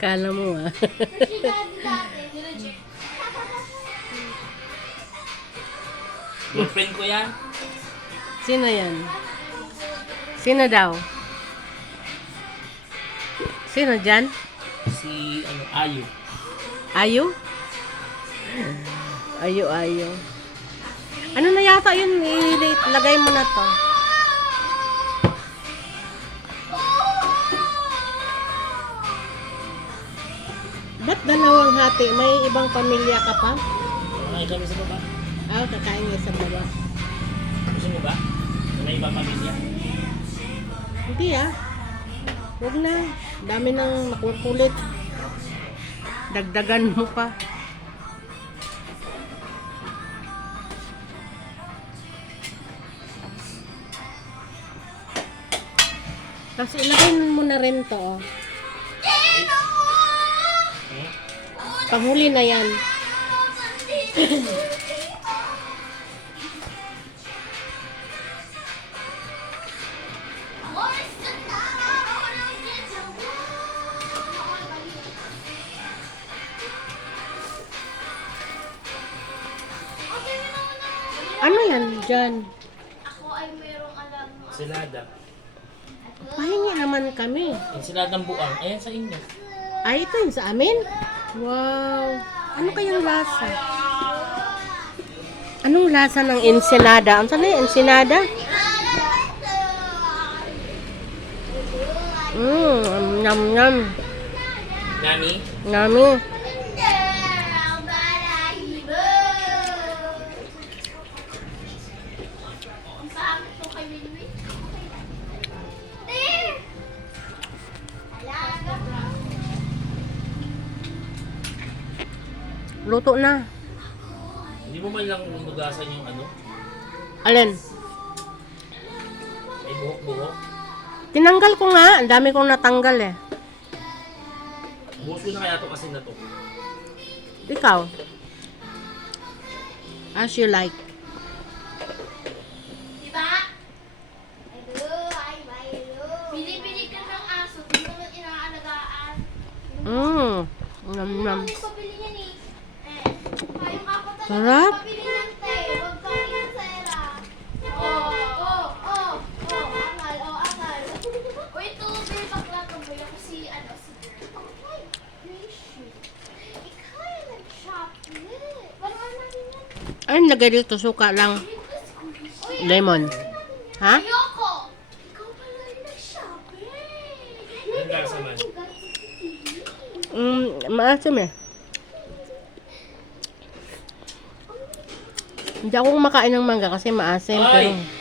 Kala mo ah. Girlfriend ko yan. Sino yan? Sino daw? Sino dyan? Si, Ayu. Ayo? Ayo. Ano na yata yun? Ilagay mo na to. Ba't dalawang hati? May ibang pamilya ka pa? Kakain kami sa baba. Kakain niya sa baba. Gusto mo ba? May ibang pamilya. Hindi ah. Huwag na. Dami nang makukulit. Dagdagan mo pa. Tapos ilagay mo na rin to. Oh. Panghuli na yan. Ano yan dyan? Ako ay mayroong alam. Ensilada. Pahingi naman kami. Ensiladang buang. Ayan sa inyo. Ay, ito yun sa amin? Wow. Ano kayang lasa? Anong lasa ng ensenada? Ang sana yung ensenada? Nam nam. Nani? Nami. Luto na. Hindi mo man lang nugasan yung Alin? may buhok-buhok. Tinanggal ko nga. Ang dami kong natanggal eh. Buhos ko na kaya to kasi na to. Ikaw? As you like. Diba? Bili-bili ka ng aso, di mo man inaalagaan. Nam nam. Ano yung pabili niya ni? Yung apat na Sarap. pabili niyan, te. Huwag kang inansera. Angal. O ito, beer bakla ka ba? Kasi si girl. Ay, gracious. Ikaw ay nag-chocolate. Parang natin yan. Ay, lagay dito. Suka lang. Uy, Lemon. Ha? ayoko! Ikaw pala yung nag-shopping. Ang lasa man. Maasim eh. Hindi ako kumakain ng mangga kasi maasim. Ay! Pero